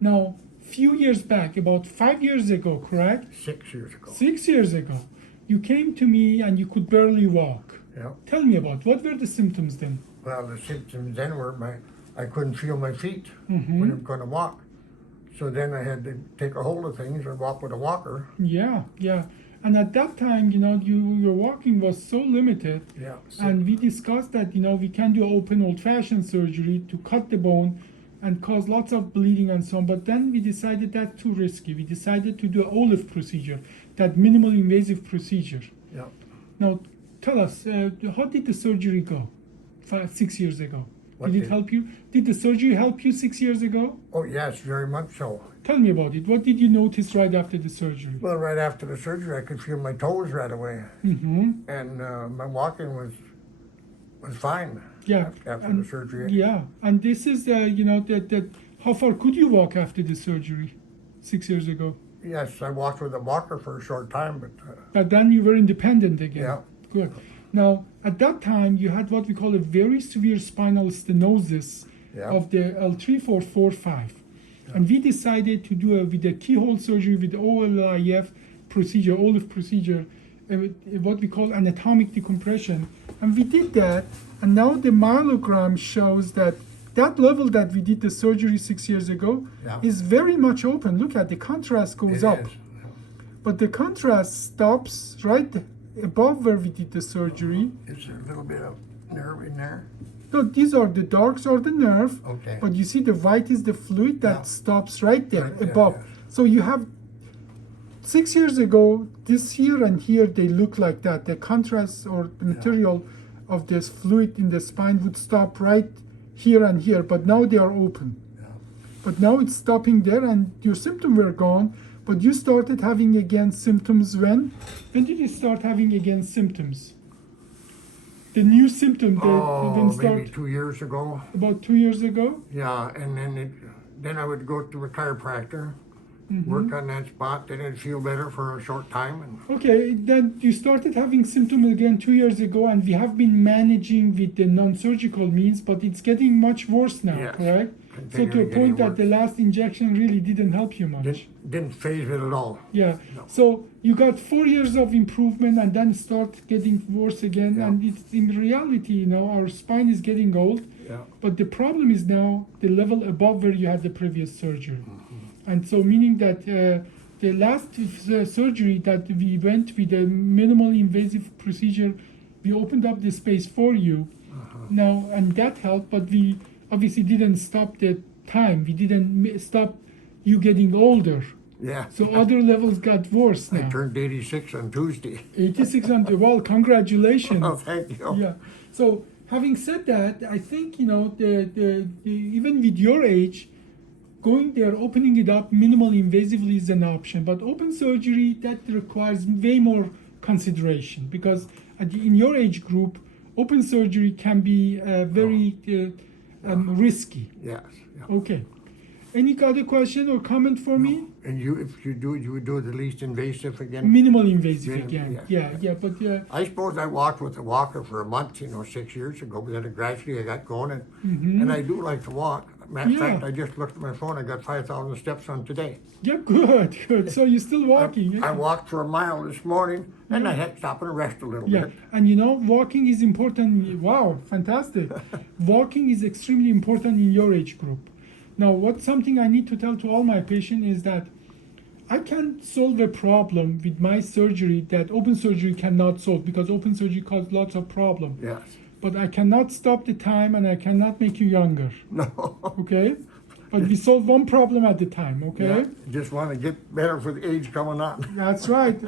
Now, few years back, about 5 years ago, correct? 6 years ago. 6 years ago, you came to me and you could barely walk. Yeah. Tell me about what were the symptoms then? Well, the symptoms then were I couldn't feel my feet Mm-hmm. when I'm going to walk. So then I had to take a hold of things and walk with a walker. Yeah, yeah. And at that time, your walking was so limited. Yeah. And we discussed that, we can do open old-fashioned surgery to cut the bone and cause lots of bleeding and so on. But then we decided that's too risky. We decided to do an OLLIF procedure, that minimal invasive procedure. Yeah. Now, tell us, how did the surgery go 6 years ago? What Did it did- help you? Did the surgery help you 6 years ago? Oh, yes, very much so. Tell me about it. What did you notice right after the surgery? Well, right after the surgery, I could feel my toes right away. Mm-hmm. And my walking was fine Yeah. after the surgery. Yeah, and this is, that how far could you walk after the surgery 6 years ago? Yes, I walked with a walker for a short time, but But then you were independent again. yeah. Good. Now, at that time, you had what we call a very severe spinal stenosis Yeah. of the L3-4-4-5. And we decided to do with a keyhole surgery with OLLIF procedure, OLLIF procedure, what we call anatomic decompression. And we did that, and now the myelogram shows that that level that we did the surgery 6 years ago Yeah. is very much open. Look at the contrast goes It up. is. But the contrast stops right above where we did the surgery. Is there a little bit of nerve in there? No, these are the darks are the nerve, Okay. but you see the white is the fluid that Yeah. stops right there Right there, above. yeah. So you have 6 years ago, this here and here, they look like that. The contrast or the material of this fluid in the spine would stop right here and here, but now they are open. Yeah. But now it's stopping there and your symptoms were gone, but you started having again symptoms when? When did you start having again symptoms? The new symptom that when Oh, start maybe 2 years ago. about 2 years ago? Yeah, and then I would go to a chiropractor, work on that spot. Then I'd feel better for a short time, and Okay, then you started having symptoms again 2 years ago, and we have been managing with the non-surgical means, but it's getting much worse now, Yes, correct? So to a continually point getting that the last injection really didn't help you much. didn't phase it at all. Yeah. No. So you got 4 years of improvement, and then start getting worse again. Yeah. And it's in reality, our spine is getting old, Yeah. but the problem is now the level above where you had the previous surgery. And so meaning that the last surgery that we went with a minimal invasive procedure, we opened up the space for you now, and that helped, but we obviously didn't stop the time. We didn't stop you getting older. Yeah. So other levels got worse I now. turned 86 on Tuesday. 86 on the wall, congratulations. Oh, thank you. Yeah. So having said that, I think the even with your age, going there, opening it up minimal invasively is an option. But open surgery that requires way more consideration because in your age group, open surgery can be very risky. Yes. Yeah. Okay. Any other question or comment for me? And if you do it, you would do it the least invasive again. Minimal invasive Minimal, again. yeah. Yeah. But I suppose I walked with a walker for a month, 6 years ago, but then gradually I got going, and I do like to walk. Matter of Yeah. fact, I just looked at my phone, I got 5,000 steps on today. yeah, good. So you're still walking. I walked for a mile this morning, and I had to stop and rest a little Yeah, bit. and walking is important. Wow, fantastic. Walking is extremely important in your age group. Now, something I need to tell to all my patients is that I can solve a problem with my surgery that open surgery cannot solve because open surgery causes lots of problems. Yes. But I cannot stop the time and I cannot make you younger, No. okay? But we solve one problem at a time, okay? Yeah, just want to get better for the age coming on. That's right.